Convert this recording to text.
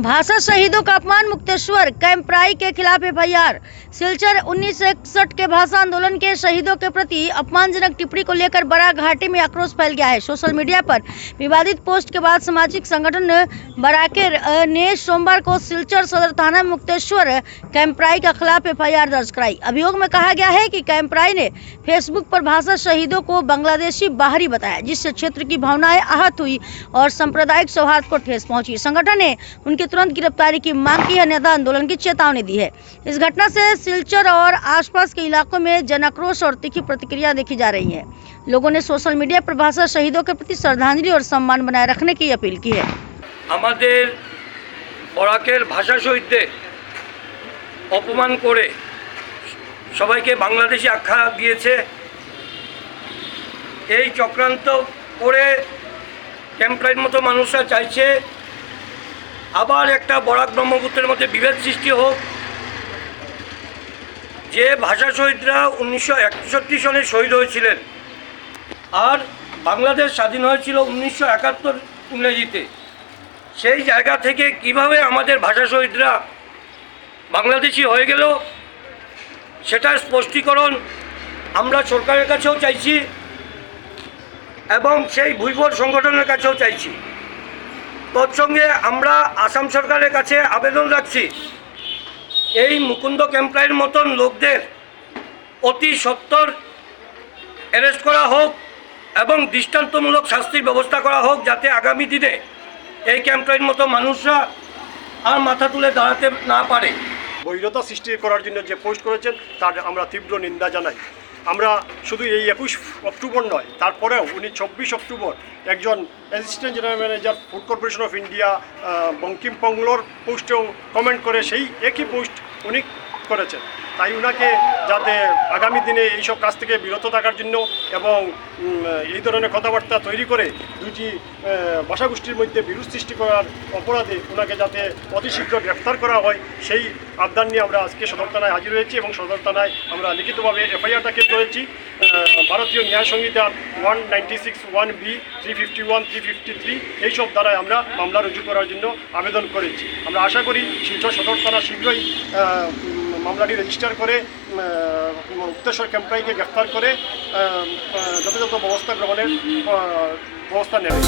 भाषा शहीदों का अपमान, मुक्तेश्वर कैंपराई के खिलाफ एफआईआर। सिलचर 1961 के भाषा आंदोलन के शहीदों के प्रति अपमानजनक टिप्पणी को लेकर बड़ा घाटी में आक्रोश फैल गया है। सोशल मीडिया पर विवादित पोस्ट के बाद सामाजिक संगठन बराकेर ने सोमवार को सिलचर सदर थाना मुक्तेश्वर कैंपराई के खिलाफ एफआईआर दर्ज कराई। अभियोग में कहा गया है कि कैंपराई ने फेसबुक पर भाषा शहीदों को बांग्लादेशी बाहरी बताया, जिससे क्षेत्र की भावनाएं आहत हुई और सांप्रदायिक सौहार्द को ठेस पहुंची। संगठन ने उनकी तुरंत गिरफ्तारी की मांग की है, नेता आंदोलन की चेतावनी दी है। इस घटना से सिलचर और आसपास के इलाकों में जन आक्रोश और तीखी प्रतिक्रिया देखी जा रही है। लोगों ने सोशल मीडिया पर भाषा शहीदों के प्रति श्रद्धांजलि और सम्मान बनाए रखने की अपील की है। আমাদের বরাকের ভাষা শহীদদের অপমান করে সবাইকে বাংলাদেশি আখ্যা দিয়েছে। এই চক্রান্ত করে ক্যাম্পরাইয়ের মতো মানুষরা চাইছে আবার একটা বরাক ব্রহ্মপুত্রের মধ্যে বিভেদ সৃষ্টি হোক। যে ভাষা শহীদরা 1961 সনে শহীদ হয়েছিলেন আর বাংলাদেশ স্বাধীন হয়েছিল 1971 ইংরেজিতে, সেই জায়গা থেকে কিভাবে আমাদের ভাষা শহীদরা বাংলাদেশি হয়ে গেল সেটার স্পষ্টীকরণ আমরা সরকারের কাছেও চাইছি এবং সেই ভুইফল সংগঠনের কাছেও চাইছি। তৎসঙ্গে আমরা আসাম সরকারের কাছে আবেদন রাখছি এই মুকুন্দ ক্যাম্পরাইয়ের মতন লোকদের অতি সত্বর অ্যারেস্ট করা হোক এবং দৃষ্টান্তমূলক শাস্তির ব্যবস্থা করা হোক, যাতে আগামী দিনে এই ক্যাম্পরাইয়ের মতো মানুষরা আর মাথা তুলে দাঁড়াতে না পারে। বৈরতা সৃষ্টি করার জন্য যে পোস্ট করেছেন তার আমরা তীব্র নিন্দা জানাই। আমরা শুধু এই 21 অক্টোবর নয়, তারপরেও উনি 24 অক্টোবর একজন assistant general manager Food Corporation of India Bankim পংলোর পোস্টেও কমেন্ট করে সেই একই পোস্ট উনি করেছেন। তাই উনাকে যাতে আগামী দিনে এইসব কাজ থেকে বিরত থাকার জন্য এবং এই ধরনের কথাবার্তা তৈরি করে দুটি ভাষাগোষ্ঠীর মধ্যে বিরোধ সৃষ্টি করার অপরাধে ওনাকে যাতে অতি শীঘ্র গ্রেফতার করা হয় সেই আবদান নিয়ে আমরা আজকে সদর থানায় হাজির হয়েছি এবং সদর থানায় আমরা লিখিতভাবে এফআইআর দাখিল করেছি। ভারতীয় ন্যায় সংহিতার 196, 1B, 351, 353 এইসব দ্বারায় আমরা মামলা রুজু করার জন্য আবেদন করেছি। আমরা আশা করি শিলচর সদর থানা শীঘ্রই মামলাটি রেজিস্টার করে মুক্তেশ্বর ক্যাম্পরাইকে গ্রেফতার করে যথাযথ ব্যবস্থা গ্রহণের ব্যবস্থা নেবে।